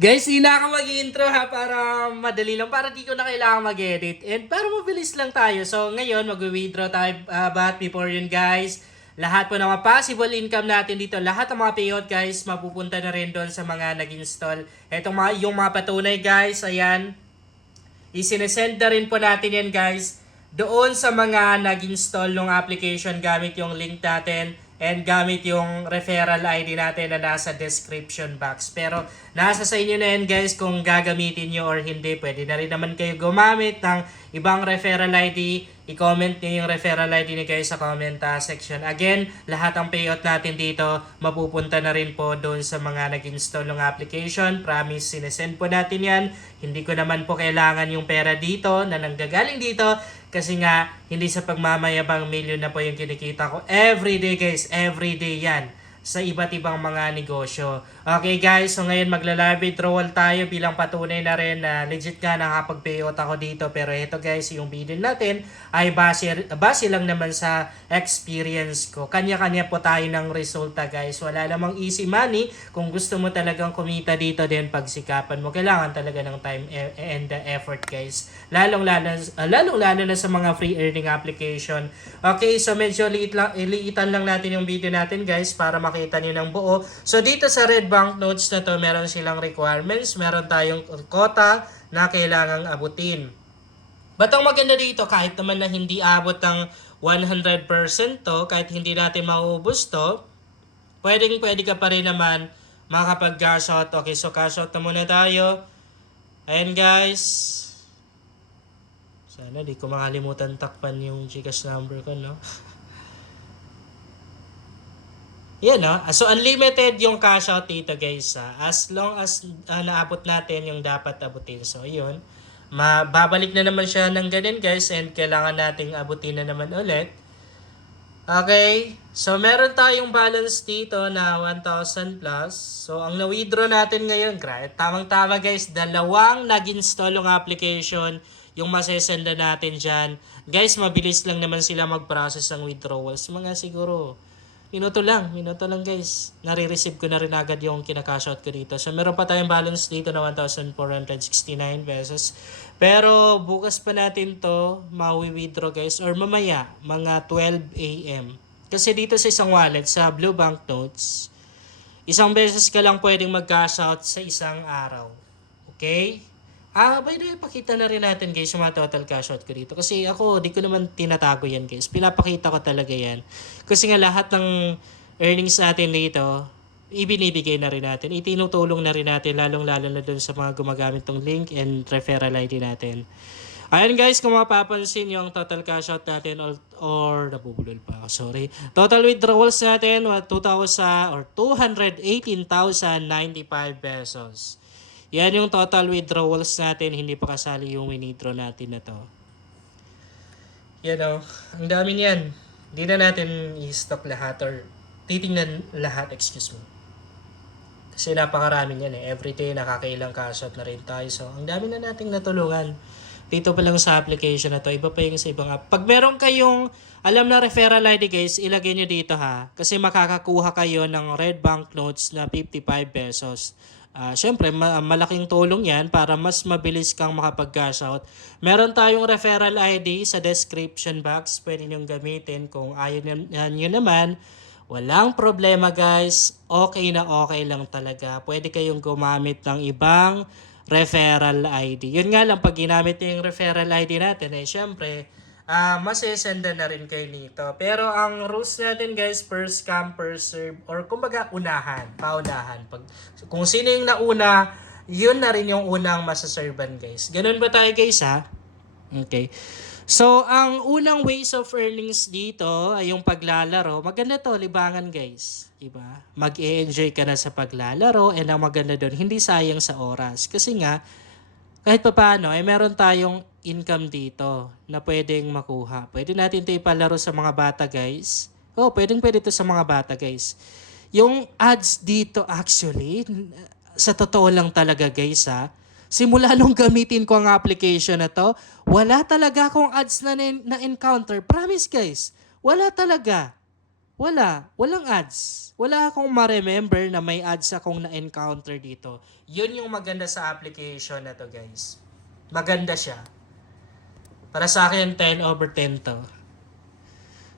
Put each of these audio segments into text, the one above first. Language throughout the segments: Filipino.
Guys, hindi na ako mag-intro ha para madali lang, para di ko na kailangan mag-edit and para mabilis lang tayo. So ngayon mag-withdraw tayo, but before yun guys, lahat po ng mga possible income natin dito, lahat ng mga payout guys, mapupunta na rin doon sa mga nag-install. Etong mga, yung mga patunay guys, ayan, isinesend na rin po natin yan guys doon sa mga nag-install ng application gamit yung link natin and gamit yung referral ID natin na nasa description box. Pero nasa sa inyo na yan guys kung gagamitin nyo or hindi. Pwede na rin naman kayo gumamit ng ibang referral ID. I-comment nyo yung referral ID ni guys sa comment section. Again, lahat ng payout natin dito mapupunta na rin po doon sa mga nag-install ng application. Promise, sinesend po natin yan. Hindi ko naman po kailangan yung pera dito na nanggagaling dito. Kasi nga, hindi sa pagmamayabang million na po yung kinikita ko. Everyday guys, everyday yan sa iba't ibang mga negosyo. Okay guys, so ngayon magla-live withdrawal tayo bilang patunay na rin na legit nga nakapag-payout ako dito. Pero ito guys, yung video natin ay base lang naman sa experience ko. Kanya-kanya po tayo ng resulta guys. Wala namang easy money. Kung gusto mo talagang kumita dito din, pagsikapan mo. Kailangan talaga ng time and effort guys. Lalong-lalo na sa mga free earning application. Okay, so medyo liitan lang natin yung video natin guys para makita niyo ng buo. So dito sa Red Bank Notes na to, meron silang requirements, meron tayong quota na kailangang abutin. But ang maganda dito, kahit naman na hindi abot ng 100% to, kahit hindi natin mauubos to, pwede ka pa rin naman makapag-cash out. Okay, so cash out na muna tayo. Ayan guys. Sana di ko makalimutan takpan yung Gcash number ko, no? Yan no? So unlimited yung cash out dito guys. As long as naabot natin yung dapat abutin. So yun. Mababalik na naman siya ng ganyan guys. And kailangan nating abutin na naman ulit. Okay. So meron tayong balance dito na 1,000 plus. So ang na-withdraw natin ngayon. Tamang-tama guys. Dalawang nag-install yung application. Yung masesenda natin dyan. Guys, mabilis lang naman sila mag-process ng withdrawals. Mga siguro minuto lang guys. Nare-receive ko na rin agad yung kinakash out ko dito. So meron pa tayong balance dito na 1,469 pesos. Pero bukas pa natin to mawi-withdraw guys or mamaya mga 12 AM. Kasi dito sa isang wallet sa Blue Bank Notes, isang beses ka lang pwedeng mag-cash out sa isang araw. Okay? By the way, pakita na rin natin guys yung mga total cash out ko dito. Kasi ako, di ko naman tinatago yan guys. Pinapakita ko talaga yan. Kasi nga lahat ng earnings natin dito, ibinibigay na rin natin. Itinutulong na rin natin, lalong-lalo na dun sa mga gumagamit ng link and referral ID natin. Ayan guys, kung mapapansin yung total cash out natin or nabubulol pa ako, sorry. Total withdrawals natin, 2,000 or 218,095 pesos. Yan yung total withdrawals natin, hindi pa kasali yung withdraw natin na to. Yan o, ang dami niyan. Hindi na natin i-stock lahat or titingnan lahat, excuse me. Kasi napakarami niyan eh. Everyday nakakailang cash out na rin tayo. So, ang dami na nating natulungan. Dito pa lang sa application na to. Iba pa yung sa ibang app. Pag meron kayong alam na referral ID guys, ilagay nyo dito ha. Kasi makakakuha kayo ng Red Bank Notes na 55 pesos. Siyempre, malaking tulong yan para mas mabilis kang makapag-cash out. Meron tayong referral ID sa description box. Pwede nyo gamitin. Kung ayaw nyo naman, walang problema guys. Okay na okay lang talaga. Pwede kayong gumamit ng ibang referral ID. Yun nga lang, pag ginamit yung referral ID natin, syempre, masesenda na rin kayo nito. Pero ang rules natin guys, first come, first serve, or kumbaga paunahan. Kung sino yung nauna, yun na rin yung unang masaservan guys. Ganun ba tayo guys ha? Okay. So, ang unang ways of earnings dito ay yung paglalaro. Maganda to, libangan guys. Diba? Mag-e-enjoy ka na sa paglalaro and ang maganda doon, hindi sayang sa oras. Kasi nga, kahit pa paano, meron tayong income dito na pwedeng makuha. Pwede natin ito ipalaro sa mga bata guys. Pwede ito sa mga bata guys. Yung ads dito actually, sa totoo lang talaga guys ha, simula nung gamitin ko ang application na to, wala talaga akong ads na encounter. Promise guys, wala talaga. Walang ads. Wala akong ma-remember na may ads akong na-encounter dito. Yun yung maganda sa application na to, guys. Maganda siya. Para sa akin, 10 over 10 to.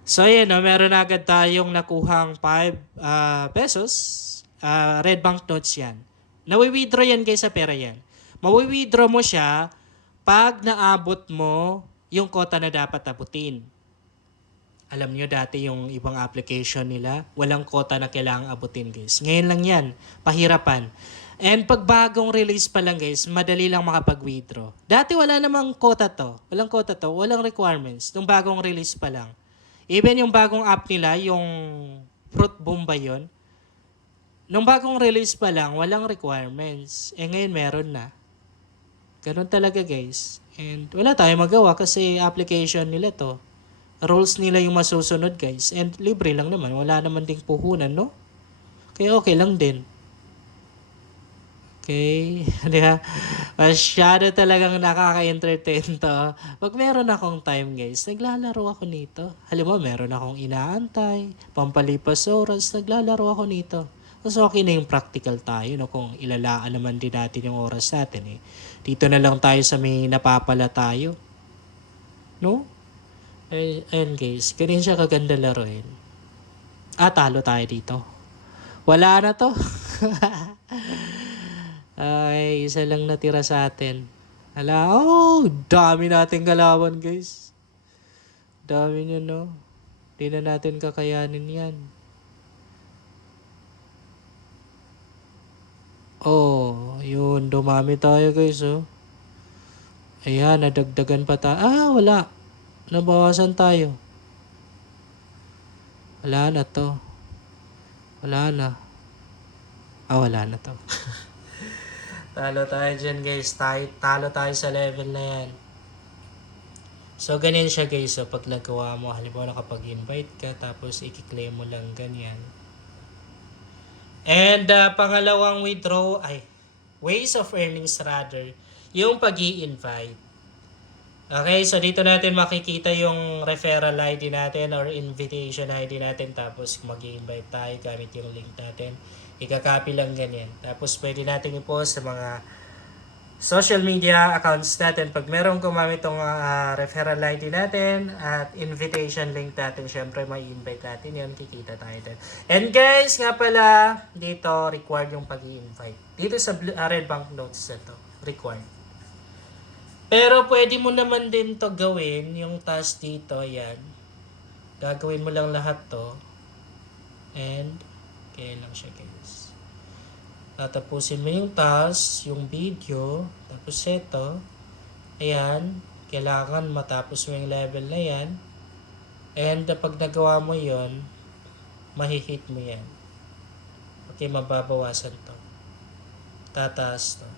So, ayan, no, meron agad tayong nakuhang 5 pesos. Red bank notes yan. Nawi-withdraw yan, guys, sa pera yan. Mawi-withdraw mo siya pag naabot mo yung quota na dapat abutin. Alam nyo dati yung ibang application nila, walang quota na kailangang abutin, guys. Ngayon lang yan, pahirapan. And pag bagong release pa lang, guys, madali lang makapag-withdraw. Dati wala namang quota to. Walang quota to, walang requirements. Nung bagong release pa lang. Even yung bagong app nila, yung Fruit Boom ba yun? Nung bagong release pa lang, walang requirements. Ngayon meron na. Ganun talaga, guys. And wala tayong magawa kasi application nila to. Rules nila yung masusunod, guys. And libre lang naman. Wala naman ding puhunan, no? Kaya okay lang din. Okay? Diba? Masyado talagang nakaka-entertain to. Pag meron akong time, guys, naglalaro ako nito. Alam mo, meron akong inaantay, pampalipas oras, naglalaro ako nito. Mas okay na yung practical tayo, no? Kung ilalaan naman din natin yung oras natin, eh. Dito na lang tayo sa may napapala tayo. No? Ayun guys, ganyan siya kaganda laruin. Talo tayo dito. Wala na to. Ay, isa lang natira sa atin. Dami nating kalaban guys. Dami nyo, no? Di na natin kakayanin yan. Yun, dumami tayo guys, oh. Ayan, nadagdagan pa tayo. Wala. Nabawasan tayo. Wala na to. Wala na. Wala na to. Talo tayo dyan guys. Talo tayo sa level na yan. So ganyan siya guys. So pag nagawa mo, halimbawa nakapag-invite ka, tapos i-claim mo lang ganyan. And pangalawang ways of earnings rather, yung pag-i-invite. Okay, so dito natin makikita yung referral ID natin or invitation ID natin. Tapos mag-i-invite tayo gamit yung link natin. Ika-copy lang ganyan. Tapos pwede natin i-post sa mga social media accounts natin. Pag merong gumamit tong referral ID natin at invitation link natin, syempre may invite natin yun. Kikita tayo din. And guys, nga pala, dito required yung pag-i-invite. Dito sa Red Bank Notes na to, required. Pero pwede mo naman din to gawin, yung task dito, yan. Gagawin mo lang lahat to. And, kaya lang siya guys. Tatapusin mo yung task, yung video, tapos ito. Ayan, kailangan matapos mo yung level na yan. And pag nagawa mo yon, mahihit mo yan. Okay, mababawasan to. Tataas to.